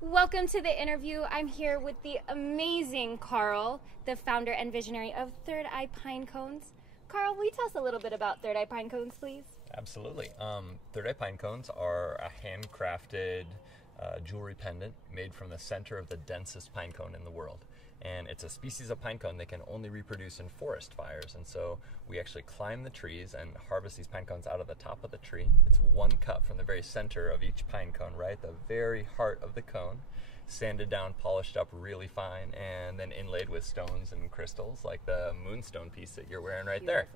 Welcome to the interview. I'm here with the amazing Carl, the founder and visionary of Third Eye Pinecones. Carl, will you tell us a little bit about Third Eye Pinecones, please? Absolutely. Third Eye Pinecones are a handcrafted jewelry pendant made from the center of the densest pine cone in the world. And it's a species of pine cone that can only reproduce in forest fires. And so we actually climb the trees and harvest these pine cones out of the top of the tree. It's one cut from the very center of each pine cone, right? The very heart of the cone, sanded down, polished up really fine, and then inlaid with stones and crystals like the moonstone piece that you're wearing right there.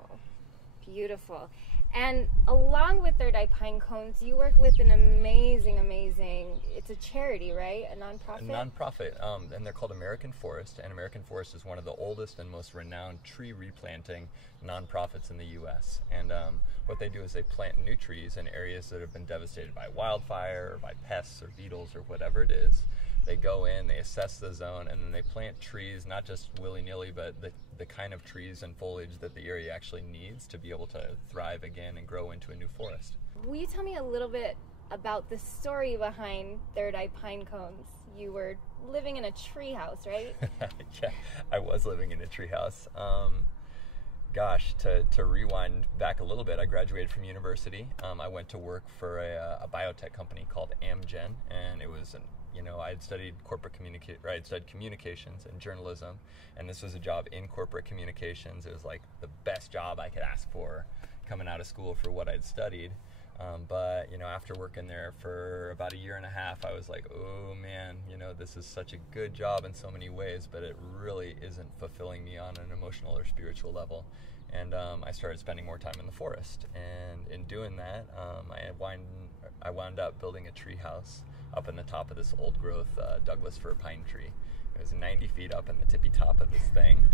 Beautiful. And along with Third Eye Pinecones, you work with an amazing, it's a charity, right? A nonprofit? A nonprofit, and they're called American Forest, and American Forest is one of the oldest and most renowned tree replanting nonprofits in the U.S. And what they do is they plant new trees in areas that have been devastated by wildfire, or by pests or beetles or whatever it is. They go in, they assess the zone, and then they plant trees, not just willy-nilly, but the kind of trees and foliage that the area actually needs to be able to thrive again and grow into a new forest. Will you tell me a little bit about the story behind Third Eye Pinecones? You were living in a treehouse, right? Yeah, I was living in a treehouse. Gosh, to rewind back a little bit, I graduated from university. I went to work for a biotech company called Amgen, and it was I had studied communications and journalism, and this was a job in corporate communications. It was like the best job I could ask for coming out of school for what I'd studied. But after working there for about a year and a half, I was like, oh man, this is such a good job in so many ways, but it really isn't fulfilling me on an emotional or spiritual level. And I started spending more time in the forest, and in doing that, I wound up building a tree house up in the top of this old growth Douglas fir pine tree. It was 90 feet up in the tippy top of this thing.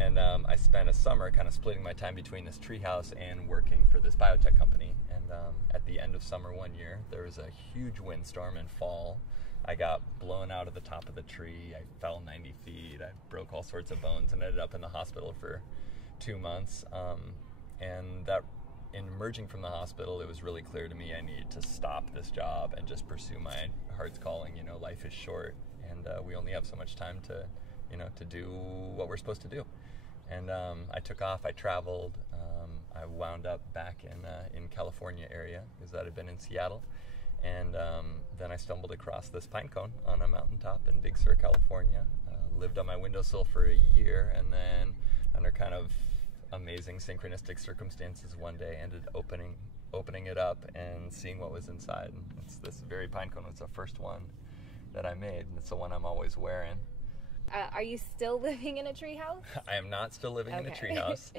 And I spent a summer kind of splitting my time between this tree house and working for this biotech company. And at the end of summer one year, there was a huge windstorm in fall. I got blown out of the top of the tree. I fell 90 feet. I broke all sorts of bones and ended up in the hospital for 2 months. And that, in emerging from the hospital, it was really clear to me I needed to stop this job and just pursue my heart's calling. Life is short, and we only have so much time to do what we're supposed to do. And I took off. I traveled. I wound up back in California area because I had been in Seattle, and then I stumbled across this pine cone on a mountaintop in Big Sur, California. Lived on my windowsill for a year, and then under kind of amazing synchronistic circumstances, one day ended opening it up and seeing what was inside. And it's this very pine cone. It's the first one that I made, and it's the one I'm always wearing. Are you still living in a treehouse? I am not still living in a Okay. treehouse.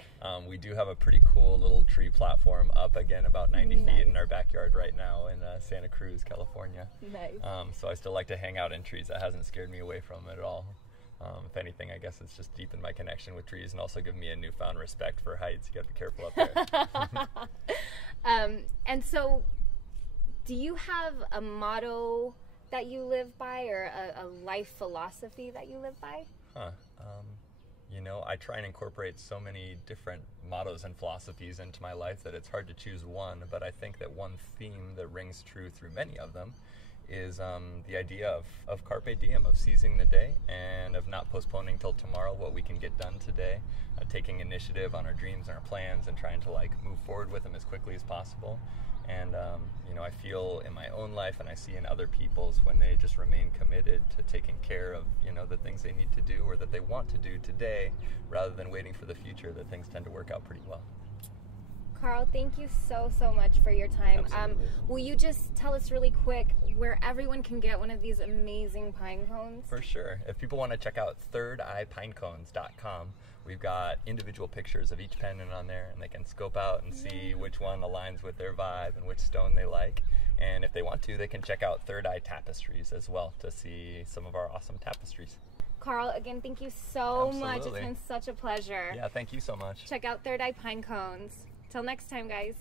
We do have a pretty cool little tree platform up again about 90 Nice. feet in our backyard right now in Santa Cruz, California. Nice. So I still like to hang out in trees. That hasn't scared me away from it at all. If anything, I guess it's just deepened my connection with trees and also given me a newfound respect for heights. You gotta be careful up there. And so, do you have a motto that you live by, or a life philosophy that you live by? I try and incorporate so many different mottos and philosophies into my life that it's hard to choose one, but I think that one theme that rings true through many of them is the idea of carpe diem, of seizing the day and of not postponing till tomorrow what we can get done today, taking initiative on our dreams and our plans and trying to move forward with them as quickly as possible. And I feel in my own life, and I see in other people's, when they just remain committed to taking care of the things they need to do or that they want to do today rather than waiting for the future, that things tend to work out pretty well. Carl, thank you so much for your time. Will you just tell us really quick where everyone can get one of these amazing pine cones? For sure. If people want to check out thirdeyepinecones.com, we've got individual pictures of each pendant on there, and they can scope out and see which one aligns with their vibe and which stone they like. And if they want to, they can check out Third Eye Tapestries as well to see some of our awesome tapestries. Carl, again, thank you so much. It's Absolutely. been such a pleasure. Yeah, thank you so much. Check out Third Eye Pinecones. Till next time, guys.